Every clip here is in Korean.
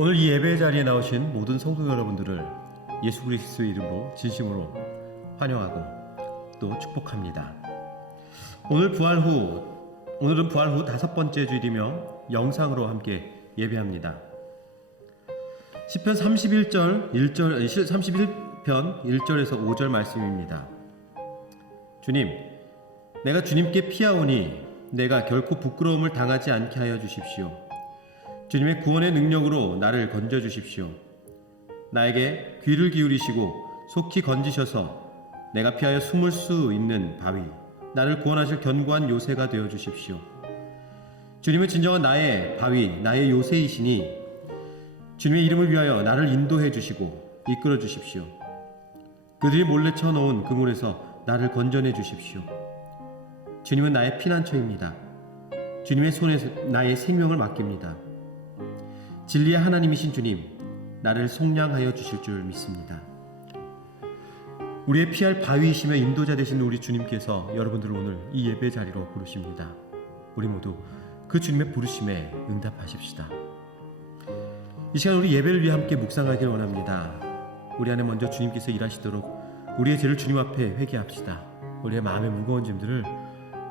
오늘 이 예배 자리에 나오신 모든 성도 여러분들을 예수 그리스도의 이름으로 진심으로 환영하고 또 축복합니다. 오늘은 부활 후 5번째 주일이며 영상으로 함께 예배합니다. 시편 31편 1절에서 5절 말씀입니다. 주님, 내가 주님께 피하오니 내가 결코 부끄러움을 당하지 않게 하여 주십시오. 주님의 구원의 능력으로 나를 건져 주십시오. 나에게 귀를 기울이시고 속히 건지셔서 내가 피하여 숨을 수 있는 바위, 나를 구원하실 견고한 요새가 되어 주십시오. 주님은 진정한 나의 바위, 나의 요새이시니 주님의 이름을 위하여 나를 인도해 주시고 이끌어 주십시오. 그들이 몰래 쳐놓은 그물에서 나를 건져내 주십시오. 주님은 나의 피난처입니다. 주님의 손에 나의 생명을 맡깁니다. 진리의 하나님이신 주님, 나를 속량하여 주실 줄 믿습니다. 우리의 피할 바위이시며 인도자 되신 우리 주님께서 여러분들을 오늘 이 예배 자리로 부르십니다. 우리 모두 그 주님의 부르심에 응답하십시다. 이 시간 우리 예배를 위해 함께 묵상하길 원합니다. 우리 안에 먼저 주님께서 일하시도록 우리의 죄를 주님 앞에 회개합시다. 우리의 마음의 무거운 짐들을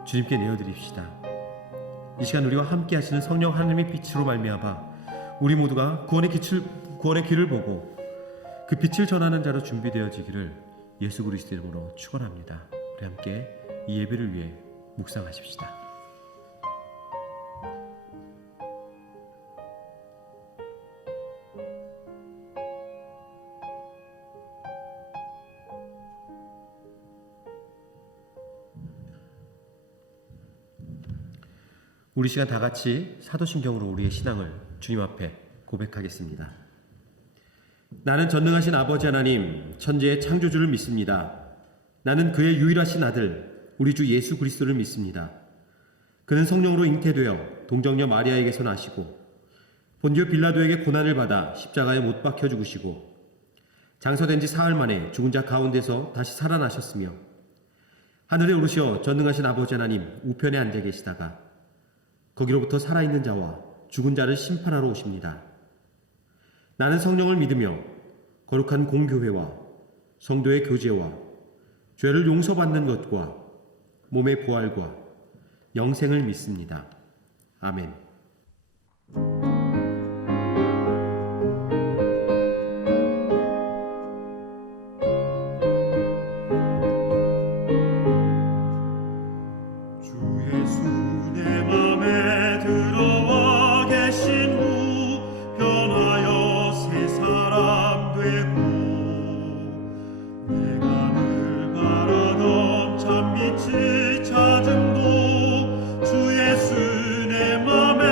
주님께 내어드립시다. 이 시간 우리와 함께 하시는 성령 하나님의 빛으로 말미암아 우리 모두가 구원의 길을 보고 그 빛을 전하는 자로 준비되어지기를 예수 그리스도의 이름으로 축원합니다. 우리 함께 이 예배를 위해 묵상하십시다. 우리 시간 다 같이 사도신경으로 우리의 신앙을 주님 앞에 고백하겠습니다. 나는 전능하신 아버지 하나님, 천지의 창조주를 믿습니다. 나는 그의 유일하신 아들, 우리 주 예수 그리스도를 믿습니다. 그는 성령으로 잉태되어 동정녀 마리아에게서 나시고 본디오 빌라도에게 고난을 받아 십자가에 못 박혀 죽으시고 장사된 지 사흘 만에 죽은 자 가운데서 다시 살아나셨으며 하늘에 오르시어 전능하신 아버지 하나님 우편에 앉아 계시다가 거기로부터 살아있는 자와 죽은 자를 심판하러 오십니다. 나는 성령을 믿으며 거룩한 공교회와 성도의 교제와 죄를 용서받는 것과 몸의 부활과 영생을 믿습니다. 아멘. 찾음도 주 예수 내 맘에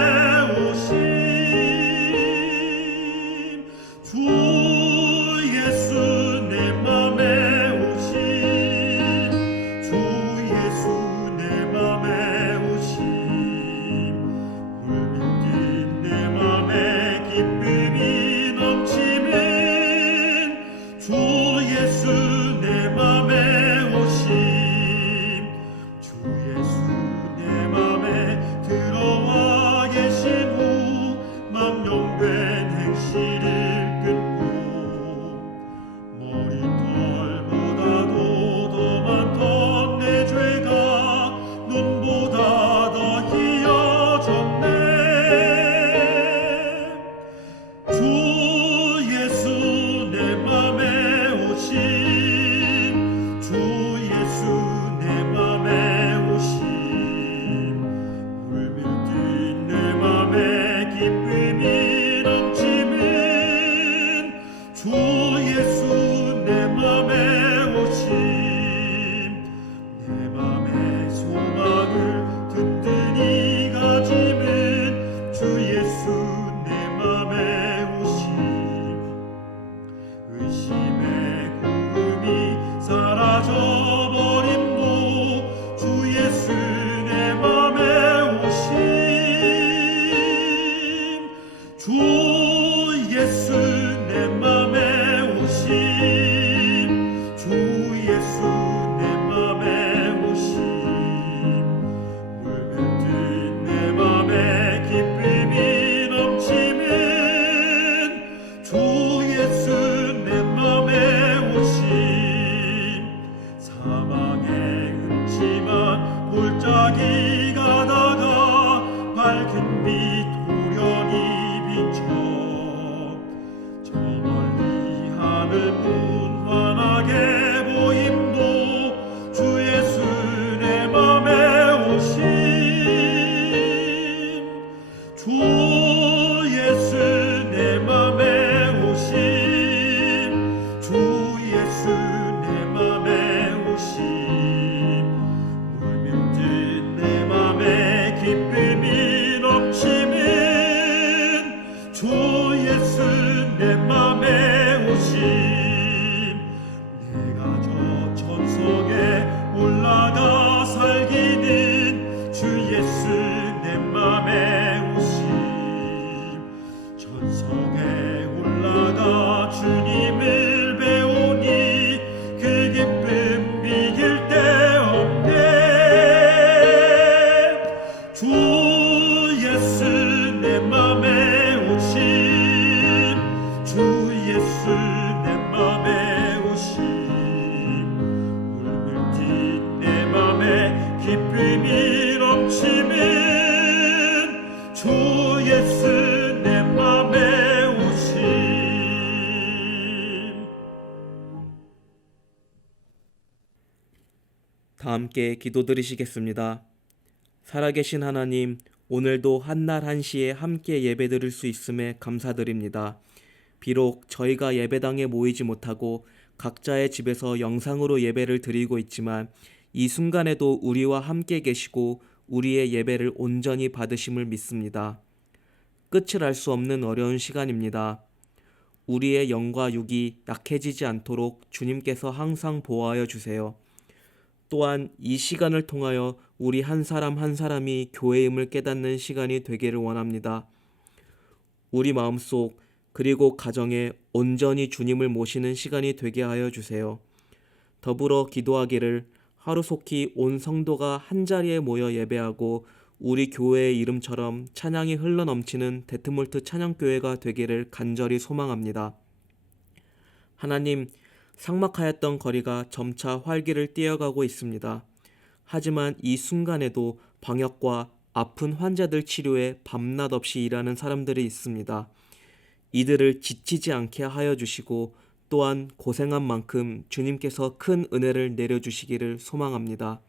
골짜기가 다가 밝은 빛 호련히 비춰 저 멀리 하늘 문환하게 보임도 주 예수 내 맘에 오심 주 예수 내 맘에 오심 주 예수 내 맘에 오심 물밀듯 내 맘에 기쁨이 넘치는 주 예수 내 맘에 오심 내가 저 천성에 올라가 살기는 주 예수 내 맘에 오심 천성에 올라가 주님을 배우니 그 기쁨 비길 데 없네 주 예수 내 맘에 오심 주 예수 내 맘에 오심 물밀듯 내 맘에 기쁨이 넘치는 주 예수 내 맘에 오심 다 함께 기도드리시겠습니다. 살아계신 하나님, 오늘도 한날 한시에 함께 예배드릴 수 있음에 감사드립니다. 비록 저희가 예배당에 모이지 못하고 각자의 집에서 영상으로 예배를 드리고 있지만 이 순간에도 우리와 함께 계시고 우리의 예배를 온전히 받으심을 믿습니다. 끝을 알 수 없는 어려운 시간입니다. 우리의 영과 육이 약해지지 않도록 주님께서 항상 보호하여 주세요. 또한 이 시간을 통하여 우리 한 사람 한 사람이 교회임을 깨닫는 시간이 되기를 원합니다. 우리 마음속 그리고 가정에 온전히 주님을 모시는 시간이 되게 하여 주세요. 더불어 기도하기를 하루속히 온 성도가 한자리에 모여 예배하고 우리 교회의 이름처럼 찬양이 흘러넘치는 데트몰트 찬양교회가 되기를 간절히 소망합니다. 하나님, 삭막하였던 거리가 점차 활기를 띠어가고 있습니다. 하지만 이 순간에도 방역과 아픈 환자들 치료에 밤낮 없이 일하는 사람들이 있습니다. 이들을 지치지 않게 하여 주시고 또한 고생한 만큼 주님께서 큰 은혜를 내려주시기를 소망합니다.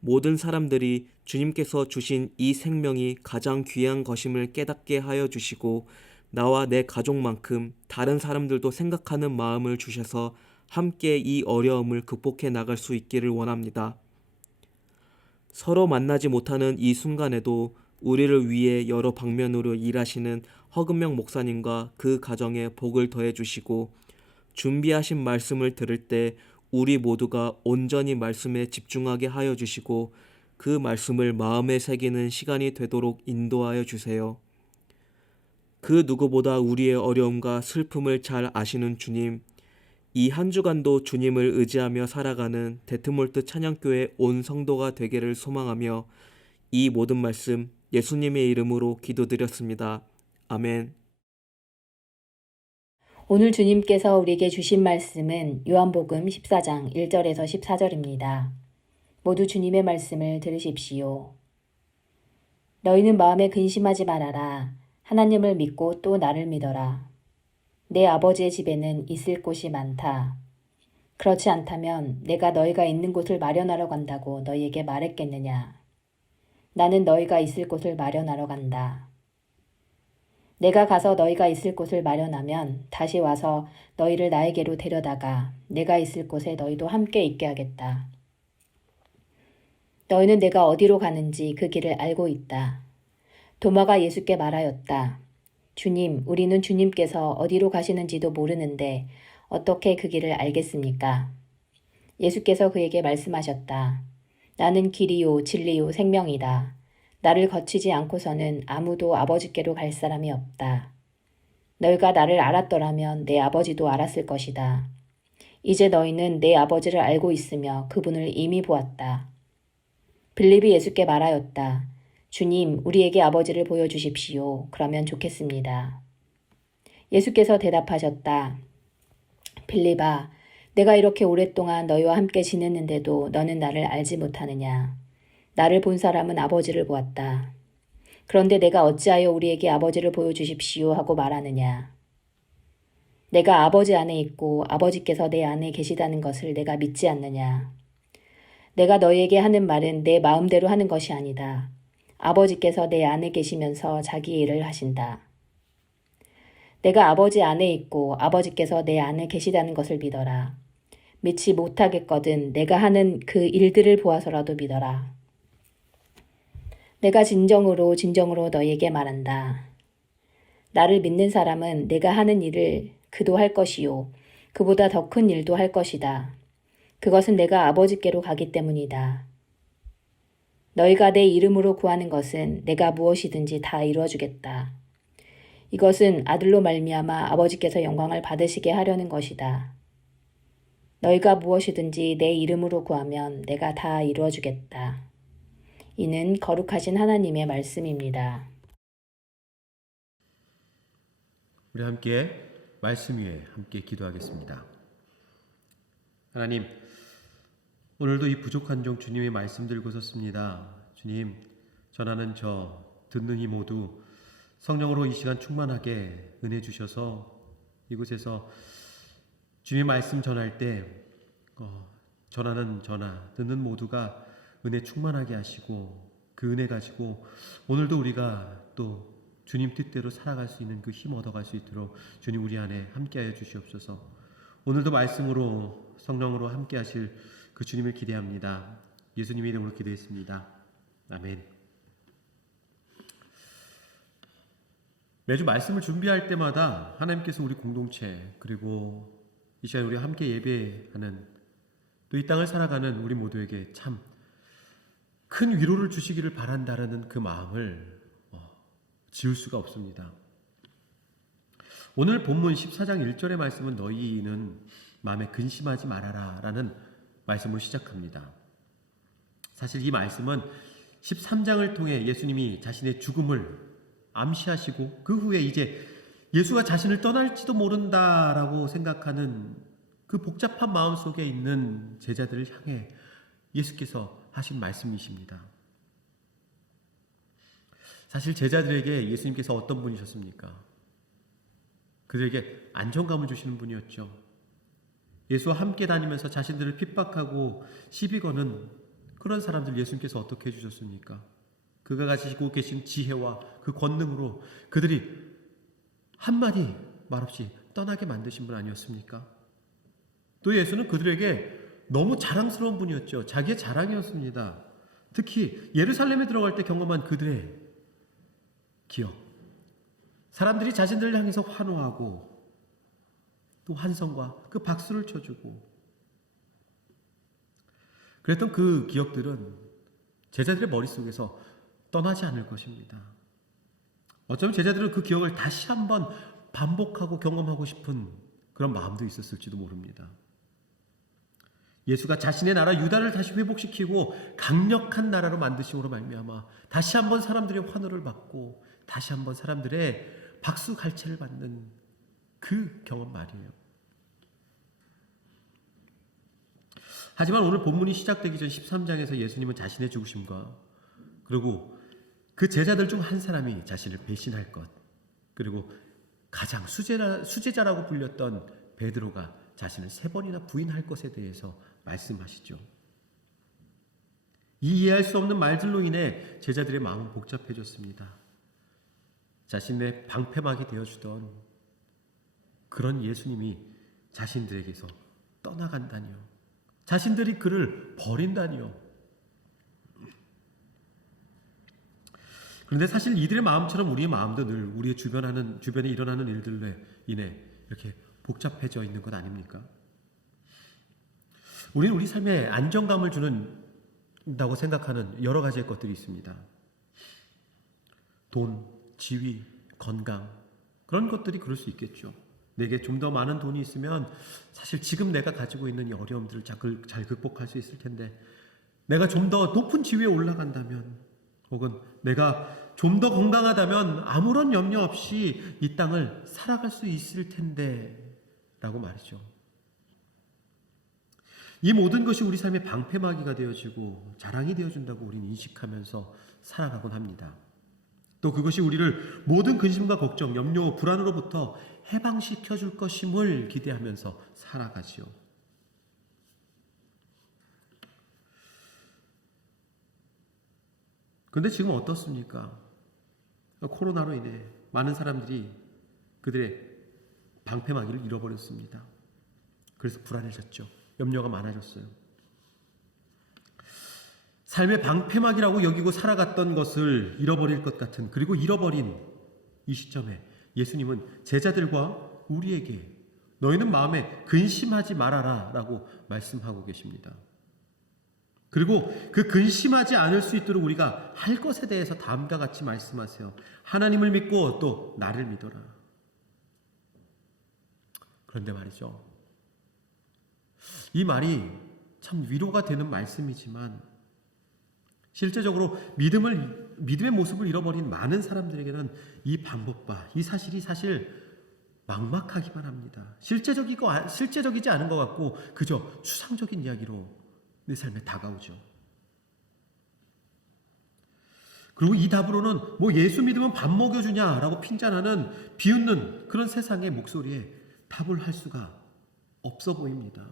모든 사람들이 주님께서 주신 이 생명이 가장 귀한 것임을 깨닫게 하여 주시고 나와 내 가족만큼 다른 사람들도 생각하는 마음을 주셔서 함께 이 어려움을 극복해 나갈 수 있기를 원합니다. 서로 만나지 못하는 이 순간에도 우리를 위해 여러 방면으로 일하시는 허금명 목사님과 그 가정에 복을 더해 주시고 준비하신 말씀을 들을 때 우리 모두가 온전히 말씀에 집중하게 하여 주시고 그 말씀을 마음에 새기는 시간이 되도록 인도하여 주세요. 그 누구보다 우리의 어려움과 슬픔을 잘 아시는 주님, 이 한 주간도 주님을 의지하며 살아가는 데트몰트 찬양교회 온 성도가 되기를 소망하며 이 모든 말씀 예수님의 이름으로 기도드렸습니다. 아멘. 오늘 주님께서 우리에게 주신 말씀은 요한복음 14장 1절에서 14절입니다. 모두 주님의 말씀을 들으십시오. 너희는 마음에 근심하지 말아라. 하나님을 믿고 또 나를 믿어라. 내 아버지의 집에는 있을 곳이 많다. 그렇지 않다면 내가 너희가 있는 곳을 마련하러 간다고 너희에게 말했겠느냐. 나는 너희가 있을 곳을 마련하러 간다. 내가 가서 너희가 있을 곳을 마련하면 다시 와서 너희를 나에게로 데려다가 내가 있을 곳에 너희도 함께 있게 하겠다. 너희는 내가 어디로 가는지 그 길을 알고 있다. 도마가 예수께 말하였다. 주님, 우리는 주님께서 어디로 가시는지도 모르는데 어떻게 그 길을 알겠습니까? 예수께서 그에게 말씀하셨다. 나는 길이요 진리요 생명이다. 나를 거치지 않고서는 아무도 아버지께로 갈 사람이 없다. 너희가 나를 알았더라면 내 아버지도 알았을 것이다. 이제 너희는 내 아버지를 알고 있으며 그분을 이미 보았다. 빌립이 예수께 말하였다. 주님, 우리에게 아버지를 보여주십시오. 그러면 좋겠습니다. 예수께서 대답하셨다. 빌립아, 내가 이렇게 오랫동안 너희와 함께 지냈는데도 너는 나를 알지 못하느냐. 나를 본 사람은 아버지를 보았다. 그런데 내가 어찌하여 우리에게 아버지를 보여주십시오 하고 말하느냐. 내가 아버지 안에 있고 아버지께서 내 안에 계시다는 것을 내가 믿지 않느냐. 내가 너희에게 하는 말은 내 마음대로 하는 것이 아니다. 아버지께서 내 안에 계시면서 자기 일을 하신다. 내가 아버지 안에 있고 아버지께서 내 안에 계시다는 것을 믿어라. 믿지 못하겠거든 내가 하는 그 일들을 보아서라도 믿어라. 내가 진정으로 너희에게 말한다. 나를 믿는 사람은 내가 하는 일을 그도 할 것이요 그보다 더 큰 일도 할 것이다. 그것은 내가 아버지께로 가기 때문이다. 너희가 내 이름으로 구하는 것은 내가 무엇이든지 다 이루어주겠다. 이것은 아들로 말미암아 아버지께서 영광을 받으시게 하려는 것이다. 너희가 무엇이든지 내 이름으로 구하면 내가 다 이루어주겠다. 이는 거룩하신 하나님의 말씀입니다. 우리 함께 말씀 위에 함께 기도하겠습니다. 하나님, 오늘도 이 부족한 종 주님의 말씀 들고 섰습니다. 주님, 전하는 저, 듣는 이 모두 성령으로 이 시간 충만하게 은혜 주셔서 이곳에서 주님의 말씀 전할 때 전하는 저나 듣는 모두가 은혜 충만하게 하시고 그 은혜 가지고 오늘도 우리가 또 주님 뜻대로 살아갈 수 있는 그 힘 얻어갈 수 있도록 주님 우리 안에 함께하여 주시옵소서. 오늘도 말씀으로 성령으로 함께 하실 그 주님을 기대합니다. 예수님의 이름으로 기도했습니다. 아멘. 매주 말씀을 준비할 때마다 하나님께서 우리 공동체 그리고 이 시간 우리 함께 예배하는 또 이 땅을 살아가는 우리 모두에게 참 큰 위로를 주시기를 바란다라는 그 마음을 지울 수가 없습니다. 오늘 본문 14장 1절의 말씀은 너희는 마음에 근심하지 말아라 라는 말씀으로 시작합니다. 사실 이 말씀은 13장을 통해 예수님이 자신의 죽음을 암시하시고 그 후에 이제 예수가 자신을 떠날지도 모른다라고 생각하는 그 복잡한 마음 속에 있는 제자들을 향해 예수께서 하신 말씀이십니다. 사실 제자들에게 예수님께서 어떤 분이셨습니까? 그들에게 안정감을 주시는 분이었죠. 예수와 함께 다니면서 자신들을 핍박하고 시비 거는 그런 사람들 예수님께서 어떻게 해주셨습니까? 그가 가지고 계신 지혜와 그 권능으로 그들이 한마디 말없이 떠나게 만드신 분 아니었습니까? 또 예수는 그들에게 너무 자랑스러운 분이었죠. 자기의 자랑이었습니다. 특히 예루살렘에 들어갈 때 경험한 그들의 기억. 사람들이 자신들을 향해서 환호하고 또 환성과 그 박수를 쳐주고 그랬던 그 기억들은 제자들의 머릿속에서 떠나지 않을 것입니다. 어쩌면 제자들은 그 기억을 다시 한번 반복하고 경험하고 싶은 그런 마음도 있었을지도 모릅니다. 예수가 자신의 나라 유다를 다시 회복시키고 강력한 나라로 만드심으로 말미암아 다시 한번 사람들의 환호를 받고 다시 한번 사람들의 박수 갈채를 받는 그 경험 말이에요. 하지만 오늘 본문이 시작되기 전 13장에서 예수님은 자신의 죽으심과 그리고 그 제자들 중 한 사람이 자신을 배신할 것 그리고 가장 수제자라고 불렸던 베드로가 자신을 3번이나 부인할 것에 대해서 말씀하시죠. 이 이해할 수 없는 말들로 인해 제자들의 마음은 복잡해졌습니다. 자신의 방패막이 되어주던 그런 예수님이 자신들에게서 떠나간다니요. 자신들이 그를 버린다니요. 그런데 사실 이들의 마음처럼 우리의 마음도 늘 우리의 주변에 일어나는 일들로 인해 이렇게 복잡해져 있는 것 아닙니까? 우리는 우리 삶에 안정감을 준다고 생각하는 여러 가지의 것들이 있습니다. 돈, 지위, 건강 그런 것들이 그럴 수 있겠죠. 내게 좀 더 많은 돈이 있으면 사실 지금 내가 가지고 있는 이 어려움들을 잘 극복할 수 있을 텐데 내가 좀 더 높은 지위에 올라간다면 혹은 내가 좀 더 건강하다면 아무런 염려 없이 이 땅을 살아갈 수 있을 텐데 라고 말이죠. 이 모든 것이 우리 삶의 방패막이가 되어지고 자랑이 되어준다고 우리는 인식하면서 살아가곤 합니다. 또 그것이 우리를 모든 근심과 걱정, 염려, 불안으로부터 해방시켜 줄 것임을 기대하면서 살아가지요. 그런데 지금 어떻습니까? 코로나로 인해 많은 사람들이 그들의 방패막이를 잃어버렸습니다. 그래서 불안해졌죠. 염려가 많아졌어요. 삶의 방패막이라고 여기고 살아갔던 것을 잃어버릴 것 같은, 그리고 잃어버린 이 시점에 예수님은 제자들과 우리에게 너희는 마음에 근심하지 말아라 라고 말씀하고 계십니다. 그리고 그 근심하지 않을 수 있도록 우리가 할 것에 대해서 다음과 같이 말씀하세요. 하나님을 믿고 또 나를 믿어라. 그런데 말이죠, 이 말이 참 위로가 되는 말씀이지만 실제적으로 믿음의 모습을 잃어버린 많은 사람들에게는 이 방법과 이 사실이 사실 막막하기만 합니다. 실제적이지 않은 것 같고 그저 추상적인 이야기로 내 삶에 다가오죠. 그리고 이 답으로는 뭐 예수 믿으면 밥 먹여주냐라고 핀잔하는 비웃는 그런 세상의 목소리에 답을 할 수가 없어 보입니다.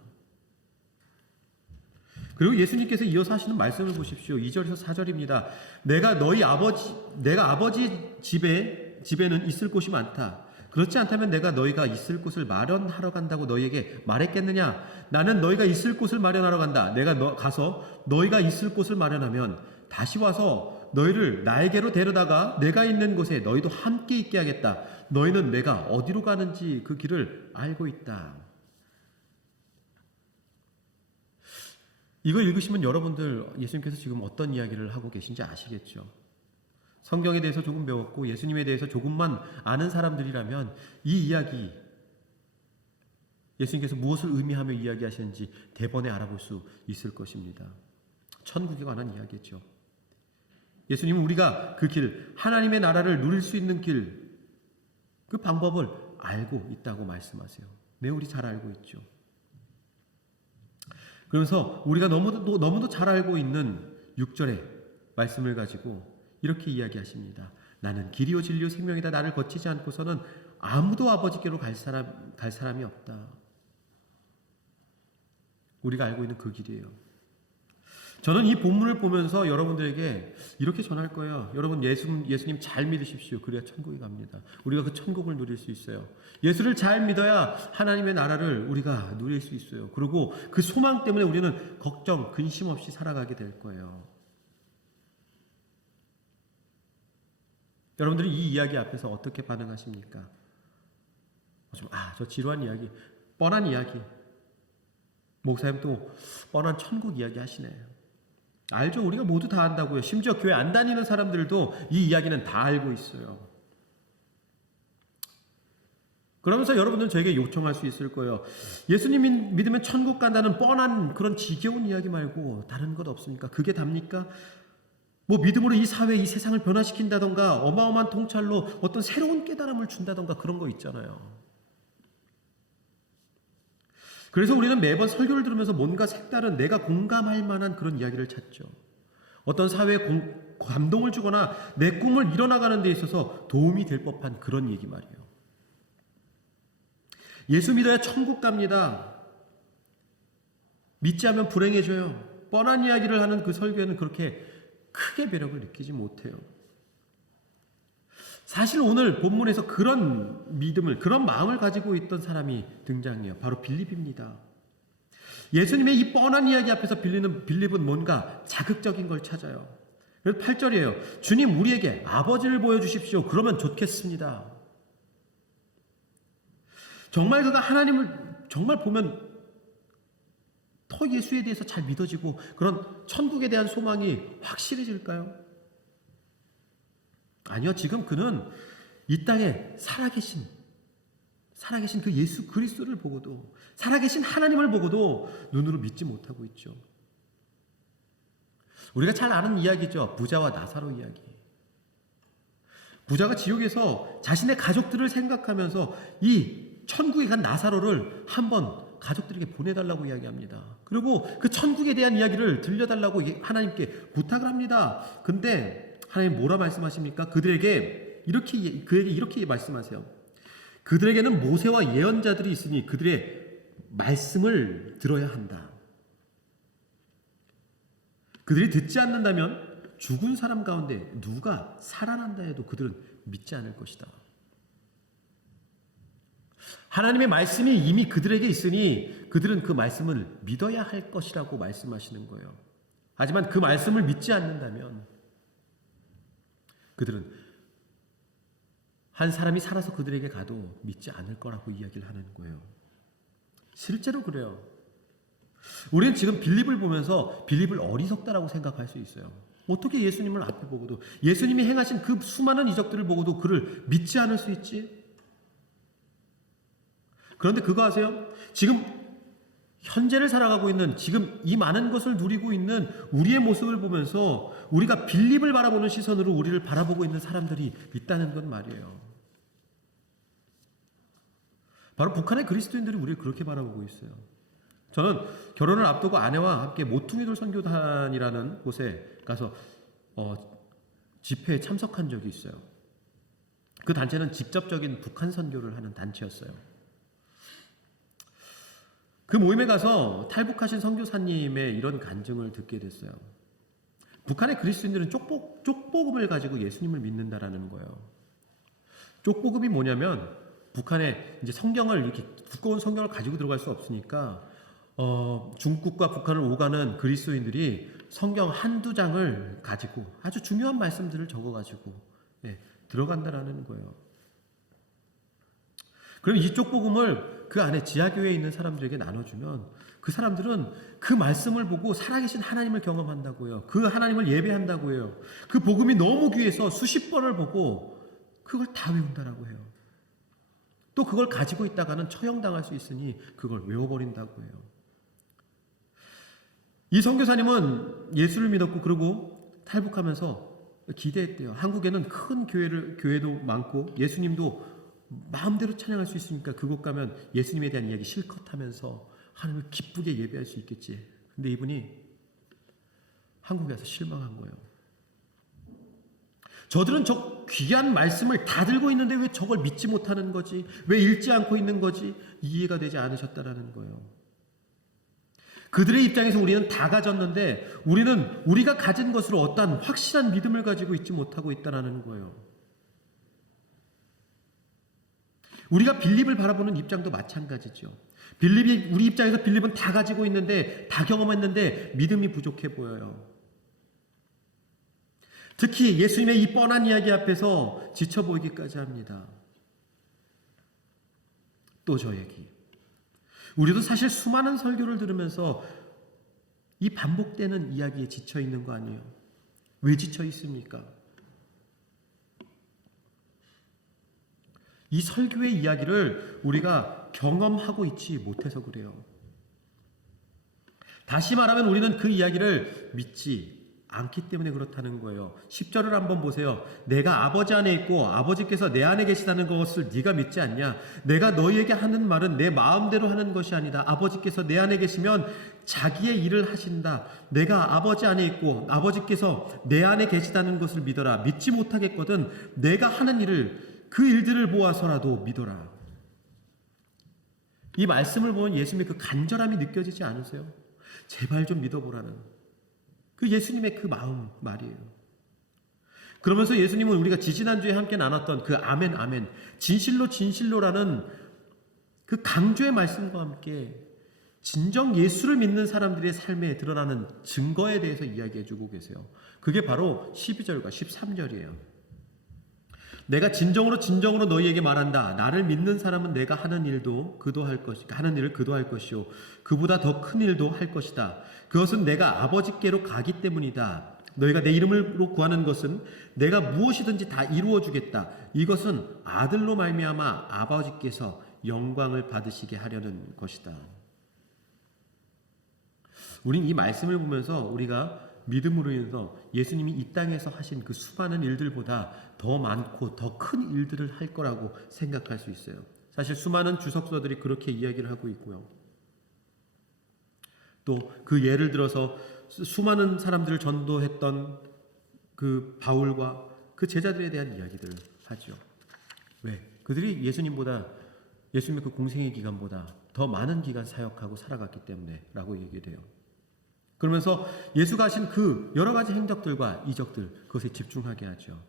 그리고 예수님께서 이어서 하시는 말씀을 보십시오. 2절에서 4절입니다. 내가 아버지 집에는 있을 곳이 많다. 그렇지 않다면 내가 너희가 있을 곳을 마련하러 간다고 너희에게 말했겠느냐? 나는 너희가 있을 곳을 마련하러 간다. 내가 가서 너희가 있을 곳을 마련하면 다시 와서 너희를 나에게로 데려다가 내가 있는 곳에 너희도 함께 있게 하겠다. 너희는 내가 어디로 가는지 그 길을 알고 있다. 이걸 읽으시면 여러분들 예수님께서 지금 어떤 이야기를 하고 계신지 아시겠죠? 성경에 대해서 조금 배웠고 예수님에 대해서 조금만 아는 사람들이라면 이 이야기, 예수님께서 무엇을 의미하며 이야기하시는지 대번에 알아볼 수 있을 것입니다. 천국에 관한 이야기죠. 예수님은 우리가 그 길, 하나님의 나라를 누릴 수 있는 길, 그 방법을 알고 있다고 말씀하세요. 우리 잘 알고 있죠. 그러면서 우리가 너무도 잘 알고 있는 6절의 말씀을 가지고 이렇게 이야기하십니다. 나는 길이요 진리요 생명이다. 나를 거치지 않고서는 아무도 아버지께로 갈 사람이 없다. 우리가 알고 있는 그 길이에요. 저는 이 본문을 보면서 여러분들에게 이렇게 전할 거예요. 여러분 예수님 잘 믿으십시오. 그래야 천국에 갑니다. 우리가 그 천국을 누릴 수 있어요. 예수를 잘 믿어야 하나님의 나라를 우리가 누릴 수 있어요. 그리고 그 소망 때문에 우리는 걱정, 근심 없이 살아가게 될 거예요. 여러분들이 이 이야기 앞에서 어떻게 반응하십니까? 저 지루한 이야기, 뻔한 이야기. 목사님 또 뻔한 천국 이야기 하시네요. 알죠? 우리가 모두 다 안다고요. 심지어 교회 안 다니는 사람들도 이 이야기는 다 알고 있어요. 그러면서 여러분들은 저에게 요청할 수 있을 거예요. 예수님 믿으면 천국 간다는 뻔한 그런 지겨운 이야기 말고 다른 것 없습니까? 그게 답니까? 뭐 믿음으로 이 사회, 이 세상을 변화시킨다던가 어마어마한 통찰로 어떤 새로운 깨달음을 준다던가 그런 거 있잖아요. 그래서 우리는 매번 설교를 들으면서 뭔가 색다른 내가 공감할 만한 그런 이야기를 찾죠. 어떤 사회에 감동을 주거나 내 꿈을 이뤄나가는 데 있어서 도움이 될 법한 그런 얘기 말이에요. 예수 믿어야 천국 갑니다. 믿지 않으면 불행해져요. 뻔한 이야기를 하는 그 설교에는 그렇게 크게 매력을 느끼지 못해요. 사실 오늘 본문에서 그런 믿음을, 그런 마음을 가지고 있던 사람이 등장해요. 바로 빌립입니다. 예수님의 이 뻔한 이야기 앞에서 빌립은 뭔가 자극적인 걸 찾아요. 그래서 8절이에요. 주님, 우리에게 아버지를 보여주십시오. 그러면 좋겠습니다. 정말 그가 하나님을 정말 보면 더 예수에 대해서 잘 믿어지고 그런 천국에 대한 소망이 확실해질까요? 아니요. 지금 그는 이 땅에 살아계신 그 예수 그리스도를 보고도, 살아계신 하나님을 보고도 눈으로 믿지 못하고 있죠. 우리가 잘 아는 이야기죠. 부자와 나사로 이야기. 부자가 지옥에서 자신의 가족들을 생각하면서 이 천국에 간 나사로를 한번 가족들에게 보내달라고 이야기합니다. 그리고 그 천국에 대한 이야기를 들려달라고 하나님께 부탁을 합니다. 근데 하나님 뭐라 말씀하십니까? 그에게 이렇게 말씀하세요. 그들에게는 모세와 예언자들이 있으니 그들의 말씀을 들어야 한다. 그들이 듣지 않는다면 죽은 사람 가운데 누가 살아난다 해도 그들은 믿지 않을 것이다. 하나님의 말씀이 이미 그들에게 있으니 그들은 그 말씀을 믿어야 할 것이라고 말씀하시는 거예요. 하지만 그 말씀을 믿지 않는다면 그들은 한 사람이 살아서 그들에게 가도 믿지 않을 거라고 이야기를 하는 거예요. 실제로 그래요. 우리는 지금 빌립을 보면서 빌립을 어리석다라고 생각할 수 있어요. 어떻게 예수님을 앞에 보고도 예수님이 행하신 그 수많은 이적들을 보고도 그를 믿지 않을 수 있지? 그런데 그거 아세요? 지금 현재를 살아가고 있는 지금 이 많은 것을 누리고 있는 우리의 모습을 보면서 우리가 빌립을 바라보는 시선으로 우리를 바라보고 있는 사람들이 있다는 건 말이에요. 바로 북한의 그리스도인들이 우리를 그렇게 바라보고 있어요. 저는 결혼을 앞두고 아내와 함께 모퉁이돌 선교단이라는 곳에 가서 집회에 참석한 적이 있어요. 그 단체는 직접적인 북한 선교를 하는 단체였어요. 그 모임에 가서 탈북하신 선교사님의 이런 간증을 듣게 됐어요. 북한의 그리스도인들은 쪽복음을 가지고 예수님을 믿는다라는 거예요. 쪽복음이 뭐냐면 북한에 이제 성경을 이렇게 두꺼운 성경을 가지고 들어갈 수 없으니까 중국과 북한을 오가는 그리스도인들이 성경 한두 장을 가지고 아주 중요한 말씀들을 적어가지고 들어간다라는 거예요. 그럼 이 쪽복음을 그 안에 지하교회에 있는 사람들에게 나눠주면 그 사람들은 그 말씀을 보고 살아계신 하나님을 경험한다고요. 그 하나님을 예배한다고 해요. 그 복음이 너무 귀해서 수십 번을 보고 그걸 다 외운다라고 해요. 또 그걸 가지고 있다가는 처형당할 수 있으니 그걸 외워버린다고 해요. 이 선교사님은 예수를 믿었고 그러고 탈북하면서 기대했대요. 한국에는 큰 교회도 많고 예수님도 마음대로 찬양할 수 있으니까 그곳 가면 예수님에 대한 이야기 실컷 하면서 하나님을 기쁘게 예배할 수 있겠지. 근데 이분이 한국에 와서 실망한 거예요. 저들은 저 귀한 말씀을 다 들고 있는데 왜 저걸 믿지 못하는 거지? 왜 읽지 않고 있는 거지? 이해가 되지 않으셨다라는 거예요. 그들의 입장에서 우리는 다 가졌는데 우리는 우리가 가진 것으로 어떠한 확실한 믿음을 가지고 있지 못하고 있다라는 거예요. 우리가 빌립을 바라보는 입장도 마찬가지죠. 우리 입장에서 빌립은 다 가지고 있는데 다 경험했는데 믿음이 부족해 보여요. 특히 예수님의 이 뻔한 이야기 앞에서 지쳐 보이기까지 합니다. 또 저 얘기. 우리도 사실 수많은 설교를 들으면서 이 반복되는 이야기에 지쳐 있는 거 아니에요? 왜 지쳐 있습니까? 이 설교의 이야기를 우리가 경험하고 있지 못해서 그래요. 다시 말하면 우리는 그 이야기를 믿지 않기 때문에 그렇다는 거예요. 10절을 한번 보세요. 내가 아버지 안에 있고 아버지께서 내 안에 계시다는 것을 네가 믿지 않냐? 내가 너희에게 하는 말은 내 마음대로 하는 것이 아니다. 아버지께서 내 안에 계시면 자기의 일을 하신다. 내가 아버지 안에 있고 아버지께서 내 안에 계시다는 것을 믿어라. 믿지 못하겠거든 내가 하는 일을 그 일들을 보아서라도 믿어라. 이 말씀을 보면 예수님의 그 간절함이 느껴지지 않으세요? 제발 좀 믿어보라는 그 예수님의 그 마음 말이에요. 그러면서 예수님은 우리가 지지난주에 함께 나눴던 그 아멘 아멘 진실로 진실로라는 그 강조의 말씀과 함께 진정 예수를 믿는 사람들의 삶에 드러나는 증거에 대해서 이야기해주고 계세요. 그게 바로 12절과 13절이에요. 내가 진정으로 너희에게 말한다. 나를 믿는 사람은 내가 하는 일도 그도 할 것이고 하는 일을 그도 할 것이요 그보다 더 큰 일도 할 것이다. 그것은 내가 아버지께로 가기 때문이다. 너희가 내 이름으로 구하는 것은 내가 무엇이든지 다 이루어 주겠다. 이것은 아들로 말미암아 아버지께서 영광을 받으시게 하려는 것이다. 우린 이 말씀을 보면서 우리가 믿음으로 인해서 예수님이 이 땅에서 하신 그 수많은 일들보다 더 많고 더 큰 일들을 할 거라고 생각할 수 있어요. 사실 수많은 주석서들이 그렇게 이야기를 하고 있고요. 또 그 예를 들어서 수많은 사람들을 전도했던 그 바울과 그 제자들에 대한 이야기들을 하죠. 왜? 그들이 예수님의 그 공생의 기간보다 더 많은 기간 사역하고 살아갔기 때문에 라고 얘기돼요. 그러면서 예수가 하신 그 여러 가지 행적들과 이적들, 그것에 집중하게 하죠.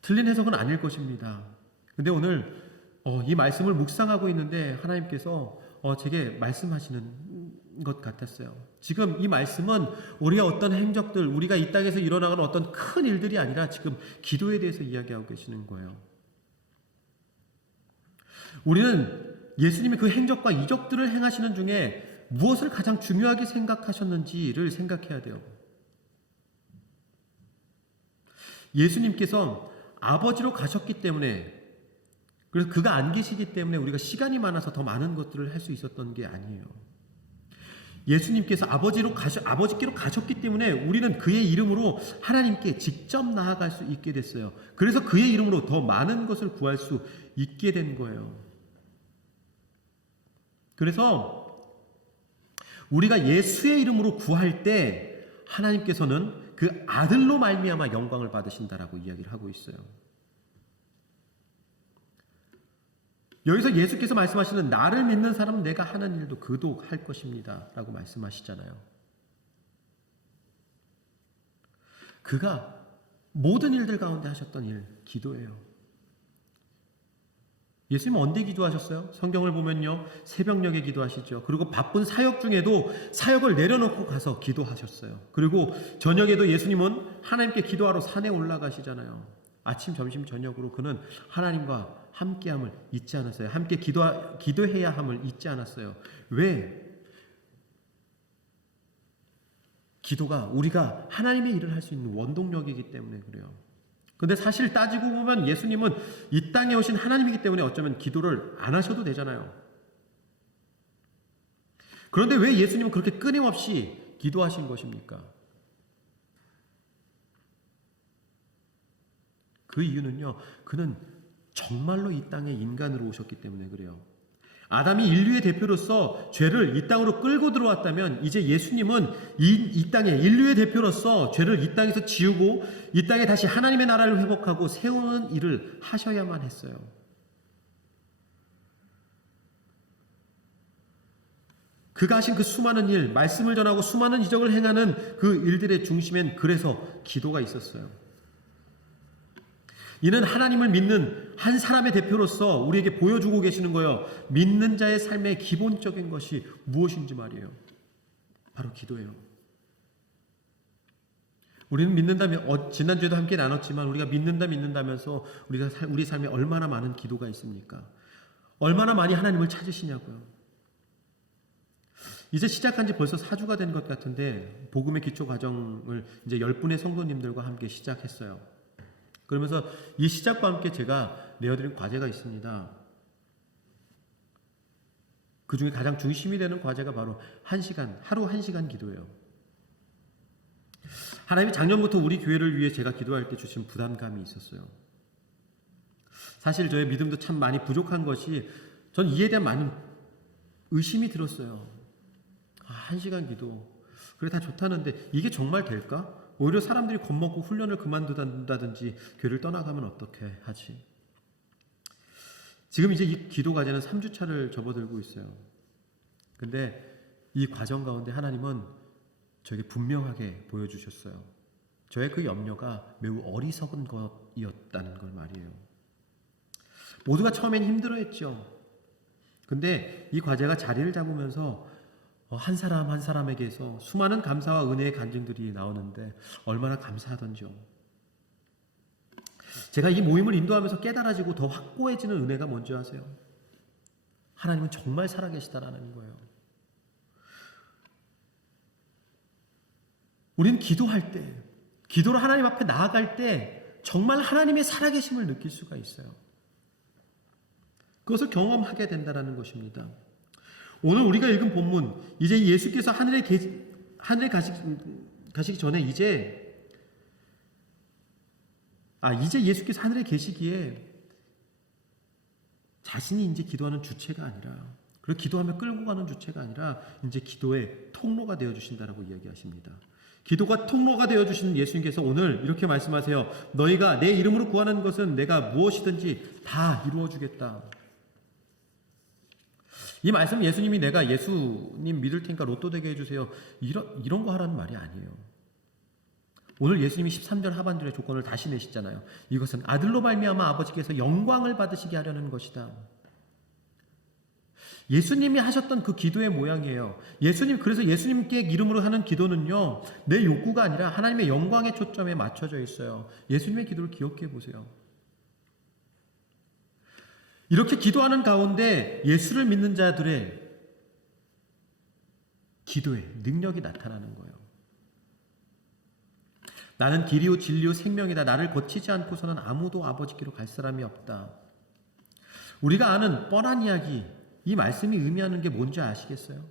틀린 해석은 아닐 것입니다. 근데 오늘 이 말씀을 묵상하고 있는데 하나님께서 제게 말씀하시는 것 같았어요. 지금 이 말씀은 우리가 어떤 행적들, 우리가 이 땅에서 일어나는 어떤 큰 일들이 아니라 지금 기도에 대해서 이야기하고 계시는 거예요. 우리는 예수님이 그 행적과 이적들을 행하시는 중에 무엇을 가장 중요하게 생각하셨는지를 생각해야 돼요. 예수님께서 아버지로 가셨기 때문에, 그래서 그가 안 계시기 때문에 우리가 시간이 많아서 더 많은 것들을 할 수 있었던 게 아니에요. 예수님께서 아버지께로 가셨기 때문에 우리는 그의 이름으로 하나님께 직접 나아갈 수 있게 됐어요. 그래서 그의 이름으로 더 많은 것을 구할 수 있게 된 거예요. 그래서 우리가 예수의 이름으로 구할 때 하나님께서는 그 아들로 말미암아 영광을 받으신다라고 이야기를 하고 있어요. 여기서 예수께서 말씀하시는 나를 믿는 사람은 내가 하는 일도 그도 할 것입니다 라고 말씀하시잖아요. 그가 모든 일들 가운데 하셨던 일, 기도예요. 예수님은 언제 기도하셨어요? 성경을 보면요, 새벽녘에 기도하시죠. 그리고 바쁜 사역 중에도 사역을 내려놓고 가서 기도하셨어요. 그리고 저녁에도 예수님은 하나님께 기도하러 산에 올라가시잖아요. 아침, 점심, 저녁으로 그는 하나님과 함께함을 잊지 않았어요. 함께 기도해야 함을 잊지 않았어요. 왜? 기도가 우리가 하나님의 일을 할 수 있는 원동력이기 때문에 그래요. 근데 사실 따지고 보면 예수님은 이 땅에 오신 하나님이기 때문에 어쩌면 기도를 안 하셔도 되잖아요. 그런데 왜 예수님은 그렇게 끊임없이 기도하신 것입니까? 그 이유는요, 그는 정말로 이 땅에 인간으로 오셨기 때문에 그래요. 아담이 인류의 대표로서 죄를 이 땅으로 끌고 들어왔다면 이제 예수님은 이 땅에 인류의 대표로서 죄를 이 땅에서 지우고 이 땅에 다시 하나님의 나라를 회복하고 세우는 일을 하셔야만 했어요. 그가 하신 그 수많은 일, 말씀을 전하고 수많은 이적을 행하는 그 일들의 중심엔 그래서 기도가 있었어요. 이는 하나님을 믿는 한 사람의 대표로서 우리에게 보여주고 계시는 거예요. 믿는 자의 삶의 기본적인 것이 무엇인지 말이에요. 바로 기도예요. 우리는 믿는다면, 지난주에도 함께 나눴지만 우리가 믿는다면서 우리 삶에 얼마나 많은 기도가 있습니까? 얼마나 많이 하나님을 찾으시냐고요. 이제 시작한 지 벌써 4주가 된 것 같은데 복음의 기초 과정을 이제 10분의 성도님들과 함께 시작했어요. 그러면서 이 시작과 함께 제가 내어드린 과제가 있습니다. 그 중에 가장 중심이 되는 과제가 바로 하루 1시간 기도예요. 하나님이 작년부터 우리 교회를 위해 제가 기도할 때 주신 부담감이 있었어요. 사실 저의 믿음도 참 많이 부족한 것이 전 이에 대한 많은 의심이 들었어요. 1시간 기도, 그래 다 좋다는데 이게 정말 될까? 오히려 사람들이 겁먹고 훈련을 그만둔다든지 교회를 떠나가면 어떻게 하지? 지금 이제 이 기도 과제는 3주차를 접어들고 있어요. 근데 이 과정 가운데 하나님은 저에게 분명하게 보여주셨어요. 저의 그 염려가 매우 어리석은 것이었다는 걸 말이에요. 모두가 처음엔 힘들어했죠. 근데 이 과제가 자리를 잡으면서 한 사람 한 사람에게서 수많은 감사와 은혜의 간증들이 나오는데 얼마나 감사하던지요. 제가 이 모임을 인도하면서 깨달아지고 더 확고해지는 은혜가 뭔지 아세요? 하나님은 정말 살아계시다라는 거예요. 우리는 기도할 때, 기도로 하나님 앞에 나아갈 때 정말 하나님의 살아계심을 느낄 수가 있어요. 그것을 경험하게 된다는 것입니다. 오늘 우리가 읽은 본문, 이제 예수께서 하늘에 가시기 전에 이제 예수께서 하늘에 계시기에 자신이 이제 기도하는 주체가 아니라 그리고 기도하며 끌고 가는 주체가 아니라 이제 기도의 통로가 되어주신다라고 이야기하십니다. 기도가 통로가 되어주신 예수님께서 오늘 이렇게 말씀하세요. 너희가 내 이름으로 구하는 것은 내가 무엇이든지 다 이루어주겠다. 이 말씀 예수님이 내가 예수님 믿을 테니까 로또 되게 해주세요. 이런 거 하라는 말이 아니에요. 오늘 예수님이 13절 하반절의 조건을 다시 내시잖아요. 이것은 아들로 말미암아 아버지께서 영광을 받으시게 하려는 것이다. 예수님이 하셨던 그 기도의 모양이에요. 그래서 예수님께 이름으로 하는 기도는요, 내 욕구가 아니라 하나님의 영광의 초점에 맞춰져 있어요. 예수님의 기도를 기억해 보세요. 이렇게 기도하는 가운데 예수를 믿는 자들의 기도에 능력이 나타나는 거예요. 나는 길이요 진리요 생명이다. 나를 거치지 않고서는 아무도 아버지께로 갈 사람이 없다. 우리가 아는 뻔한 이야기, 이 말씀이 의미하는 게 뭔지 아시겠어요?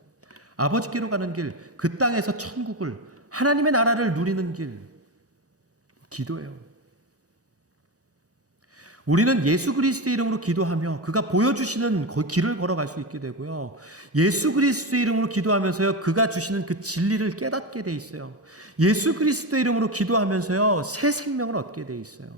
아버지께로 가는 길, 그 땅에서 천국을, 하나님의 나라를 누리는 길, 기도예요. 우리는 예수 그리스도의 이름으로 기도하며 그가 보여주시는 그 길을 걸어갈 수 있게 되고요. 예수 그리스도의 이름으로 기도하면서요, 그가 주시는 그 진리를 깨닫게 돼 있어요. 예수 그리스도의 이름으로 기도하면서요, 새 생명을 얻게 돼 있어요.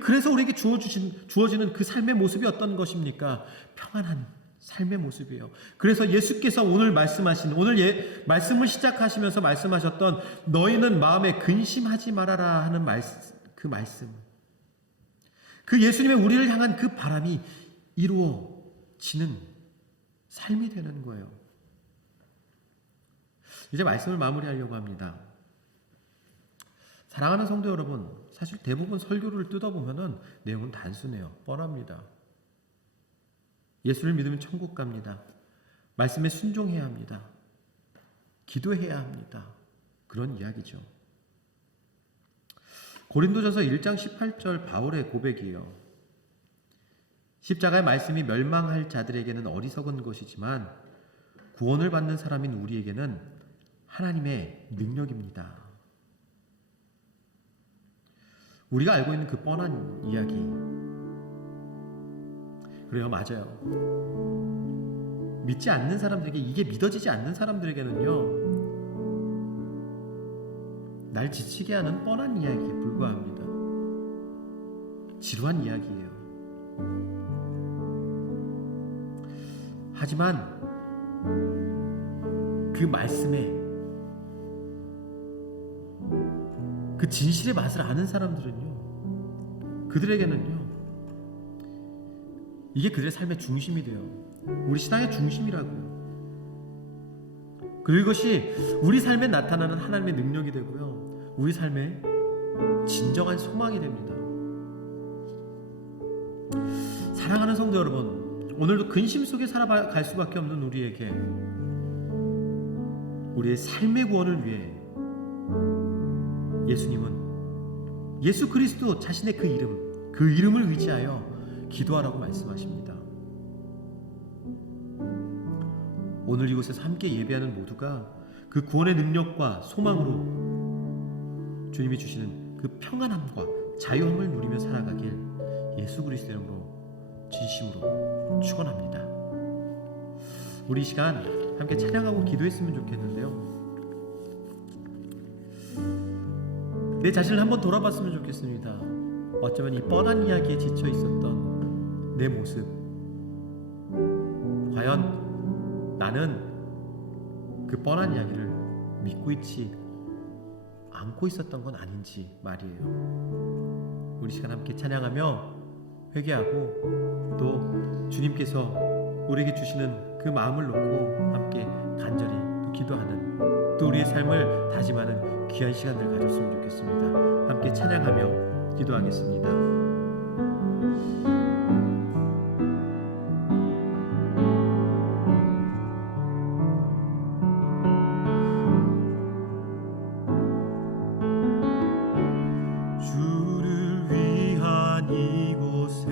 그래서 우리에게 주어지는 그 삶의 모습이 어떤 것입니까? 평안한 삶의 모습이에요. 그래서 예수께서 오늘 말씀을 시작하시면서 말씀하셨던 너희는 마음에 근심하지 말아라 하는 그 말씀. 그 예수님의 우리를 향한 그 바람이 이루어지는 삶이 되는 거예요. 이제 말씀을 마무리하려고 합니다. 사랑하는 성도 여러분, 사실 대부분 설교를 뜯어보면 내용은 단순해요. 뻔합니다. 예수를 믿으면 천국 갑니다. 말씀에 순종해야 합니다. 기도해야 합니다. 그런 이야기죠. 고린도전서 1장 18절 바울의 고백이에요. 십자가의 말씀이 멸망할 자들에게는 어리석은 것이지만 구원을 받는 사람인 우리에게는 하나님의 능력입니다. 우리가 알고 있는 그 뻔한 이야기. 그래요, 맞아요. 믿지 않는 사람들에게, 이게 믿어지지 않는 사람들에게는요, 날 지치게 하는 뻔한 이야기에 불과합니다. 지루한 이야기예요. 하지만 그 말씀에 그 진실의 맛을 아는 사람들은요, 그들에게는요, 이게 그들의 삶의 중심이 돼요. 우리 신앙의 중심이라고요. 그리고 이것이 우리 삶에 나타나는 하나님의 능력이 되고요, 우리 삶의 진정한 소망이 됩니다. 사랑하는 성도 여러분, 오늘도 근심 속에 살아갈 수밖에 없는 우리에게 우리의 삶의 구원을 위해 예수님은 예수 그리스도 자신의 그 이름을 의지하여 기도하라고 말씀하십니다. 오늘 이곳에서 함께 예배하는 모두가 그 구원의 능력과 소망으로 주님이 주시는 그 평안함과 자유함을 누리며 살아가길 예수 그리스도의 이름으로 진심으로 축원합니다. 우리 이 시간 함께 찬양하고 기도했으면 좋겠는데요, 내 자신을 한번 돌아봤으면 좋겠습니다. 어쩌면 이 뻔한 이야기에 지쳐 있었던 내 모습, 과연 나는 그 뻔한 이야기를 믿고 있지 않고 있었던 건 아닌지 말이에요. 우리 시간 함께 찬양하며 회개하고 또 주님께서 우리에게 주시는 그 마음을 놓고 함께 간절히 기도하는, 또 우리의 삶을 다짐하는 귀한 시간을 가졌으면 좋겠습니다. 함께 찬양하며 기도하겠습니다. 주를 위한 이곳에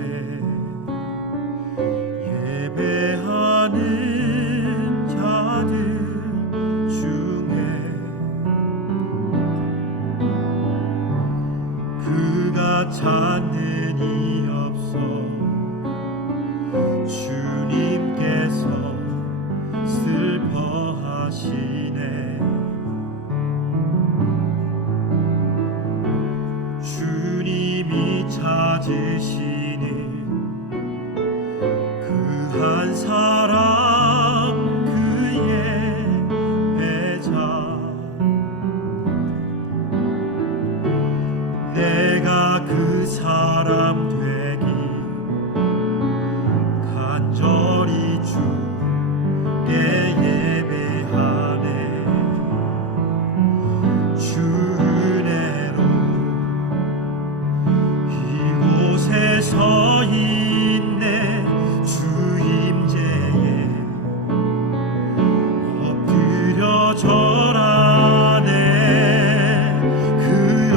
예배하는 자들 찾는 이 없어 주님께 찾으시는 그 한 사람 그의 배자 내가 그 사람 되기 간절히 주께 예배하네 주 은혜로 이곳에 서 있네 주 임재에 엎드려 절하네 그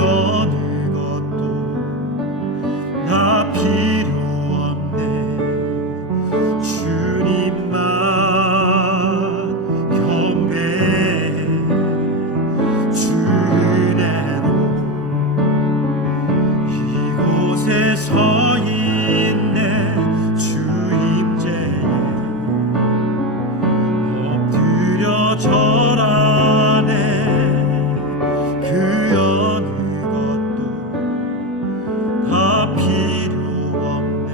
어느 것도 나 필요 없네 주님만 경배해 주 은혜로 이곳에 서 있네 주 임재에 엎드려 절하네 그 어느 것도 다 필요 없네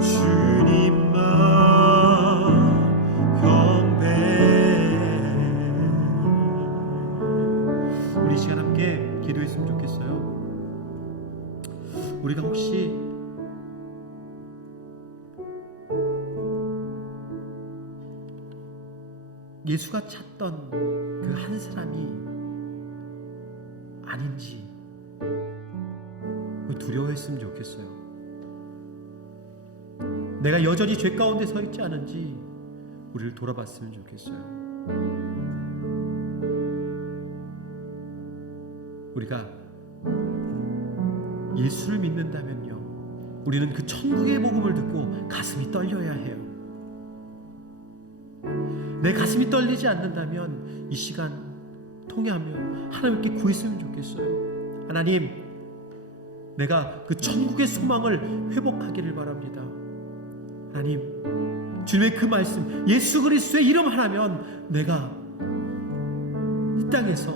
주님만 경배해 우리 시간 함께 기도했으면 좋겠어요. 우리가 혹시 예수가 찾던 그 한 사람이 아닌지 두려워했으면 좋겠어요. 내가 여전히 죄 가운데 서 있지 않은지 우리를 돌아봤으면 좋겠어요. 우리가 예수를 믿는다면요, 우리는 그 천국의 복음을 듣고 가슴이 떨려야 해요. 내 가슴이 떨리지 않는다면 이 시간 통회하며 하나님께 구했으면 좋겠어요. 하나님, 내가 그 천국의 소망을 회복하기를 바랍니다. 하나님, 주님의 그 말씀, 예수 그리스도의 이름 하나면 내가 이 땅에서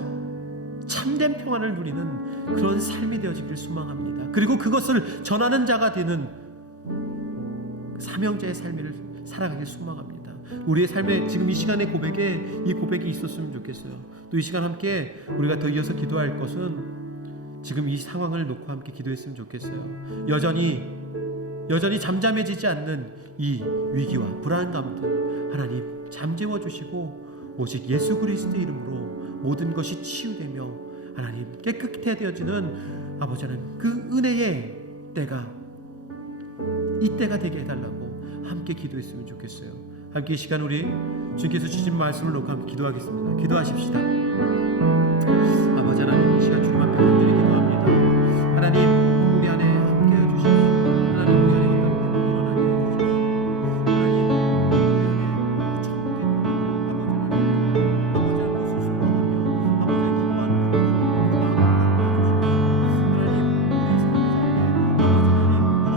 참된 평안을 누리는 그런 삶이 되어지기를 소망합니다. 그리고 그것을 전하는 자가 되는 사명자의 삶을 살아가길 소망합니다. 우리의 삶에 지금 이 시간의 고백에 이 고백이 있었으면 좋겠어요. 또 이 시간 함께 우리가 더 이어서 기도할 것은 지금 이 상황을 놓고 함께 기도했으면 좋겠어요. 여전히 잠잠해지지 않는 이 위기와 불안감들 하나님 잠재워 주시고 오직 예수 그리스도의 이름으로 모든 것이 치유되며 하나님 깨끗해 되어지는 아버지 하나님 그 은혜의 때가 이 때가 되게 해달라고 함께 기도했으면 좋겠어요. 함께 이 시간 우리 주님께서 주신 말씀을 놓고 함께 기도하겠습니다. 기도하십시다. 아버지 하나님, 이 시간 주님 앞에 간절히 기도합니다. 하나님, 우리 안에 함께 해주십시오. 하나님, 우리 안에 어떤 회복이 일어나게 해주십시오. 하나님, 우리 안에 그 천국의 아버지 하나님 것을 소망하며 아버지의 기도하는 그 마음을 갖고 해주십시오.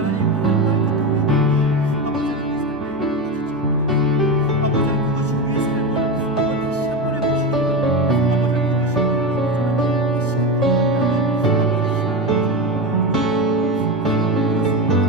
하나님, 우리의 삶의 삶에 아버지 하나님 무너져 있는 기도가 아버지 하나님 다시 펴지지 않는 이 말씀이 다시 회복해주시옵소서. 하나님,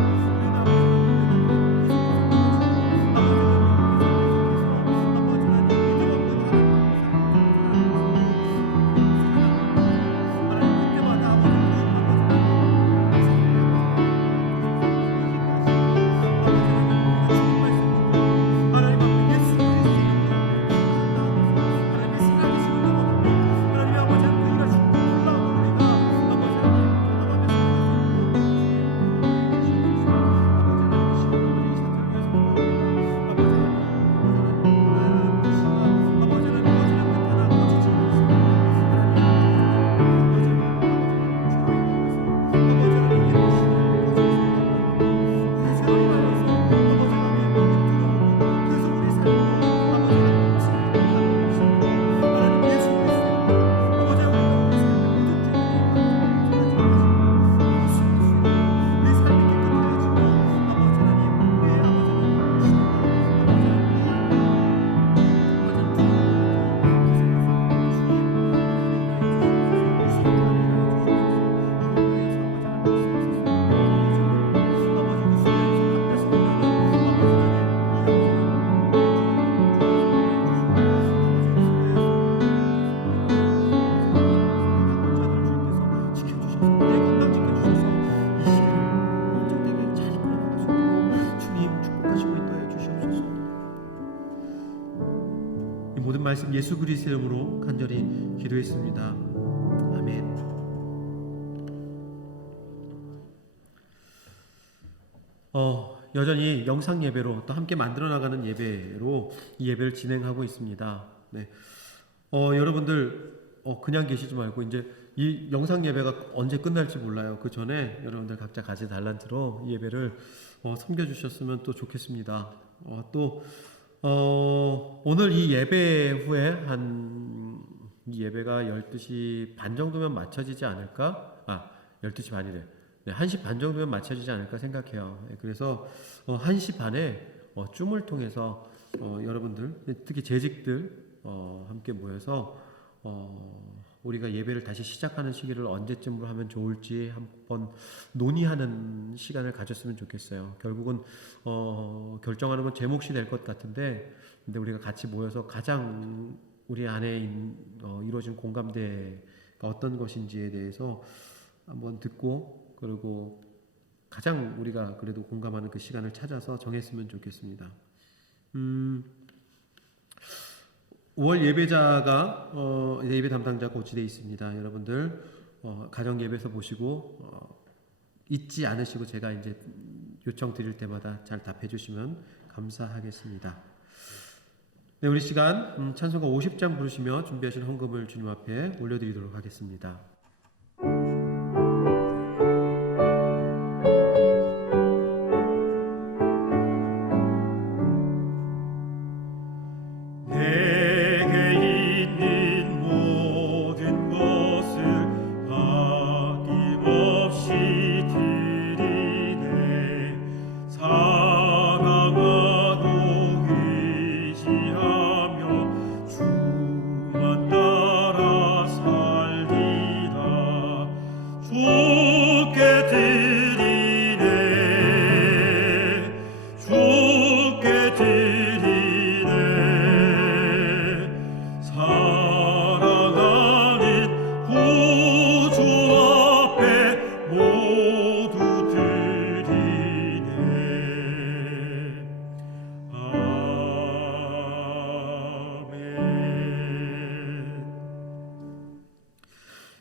말씀 예수 그리스도의 이름으로 간절히 기도했습니다. 아멘. 여전히 영상 예배로 또 함께 만들어 나가는 예배로 이 예배를 진행하고 있습니다. 네. 여러분들 그냥 계시지 말고 이제 이 영상 예배가 언제 끝날지 몰라요. 그 전에 여러분들 각자 가진 달란트로 이 예배를 섬겨주셨으면 또 좋겠습니다. 또 오늘 이 예배 후에 이 예배가 12시 반 정도면 마쳐지지 않을까? 12시 반이래. 네, 1시 반 정도면 마쳐지지 않을까 생각해요. 그래서 1시 반에 줌을 통해서 여러분들, 특히 재직들 함께 모여서 우리가 예배를 다시 시작하는 시기를 언제쯤으로 하면 좋을지 한번 논의하는 시간을 가졌으면 좋겠어요. 결국은 결정하는 건 제 몫이 될 것 같은데, 근데 우리가 같이 모여서 가장 우리 안에 이루어진 공감대가 어떤 것인지에 대해서 한번 듣고, 그리고 가장 우리가 그래도 공감하는 그 시간을 찾아서 정했으면 좋겠습니다. 5월 예배자가 예배 담당자가 고치되어 있습니다. 여러분들 가정 예배에서 보시고 잊지 않으시고 제가 이제 요청 드릴 때마다 잘 답해 주시면 감사하겠습니다. 네, 우리 시간 찬송가 50장 부르시며 준비하신 헌금을 주님 앞에 올려드리도록 하겠습니다.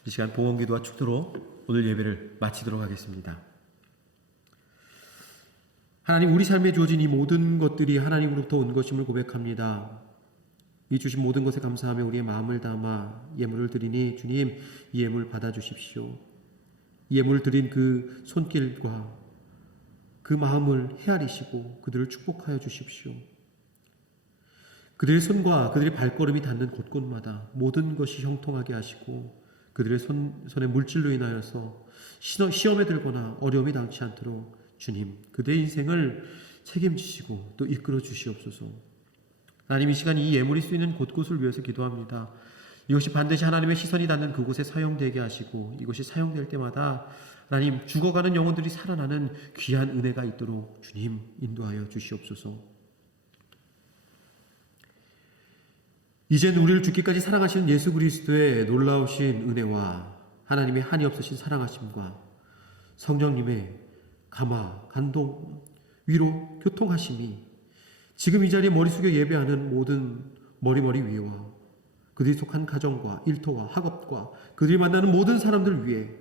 이 시간 봉헌기도와 축도로 오늘 예배를 마치도록 하겠습니다. 하나님, 우리 삶에 주어진 이 모든 것들이 하나님으로부터 온 것임을 고백합니다. 이 주신 모든 것에 감사하며 우리의 마음을 담아 예물을 드리니 주님, 이 예물 받아주십시오. 이 예물을 드린 그 손길과 그 마음을 헤아리시고 그들을 축복하여 주십시오. 그들의 손과 그들의 발걸음이 닿는 곳곳마다 모든 것이 형통하게 하시고 그들의 손에 물질로 인하여서 시험에 들거나 어려움이 당치 않도록 주님, 그들의 인생을 책임지시고 또 이끌어 주시옵소서. 하나님, 이 시간 이 예물이 쓰이는 곳곳을 위해서 기도합니다. 이것이 반드시 하나님의 시선이 닿는 그곳에 사용되게 하시고 이것이 사용될 때마다 하나님, 죽어가는 영혼들이 살아나는 귀한 은혜가 있도록 주님 인도하여 주시옵소서. 이젠 우리를 죽기까지 사랑하시는 예수 그리스도의 놀라우신 은혜와 하나님의 한이 없으신 사랑하심과 성령님의 감화, 간동, 위로, 교통하심이 지금 이 자리에 머리 숙여 예배하는 모든 머리머리 위에와 그들이 속한 가정과 일터와 학업과 그들이 만나는 모든 사람들 위에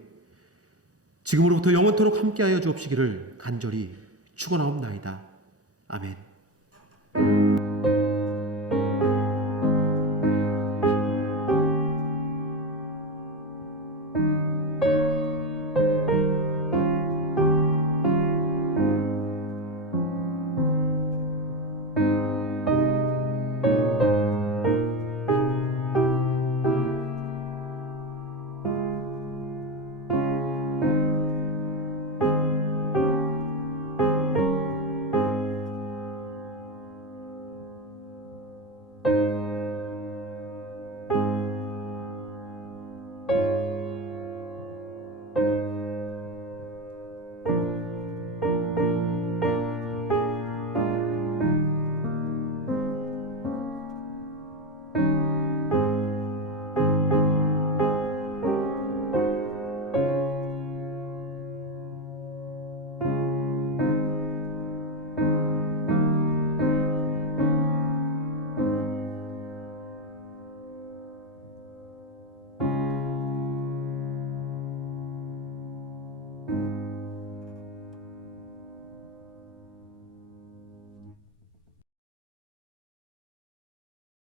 지금으로부터 영원토록 함께하여 주옵시기를 간절히 축원하옵나이다. 아멘.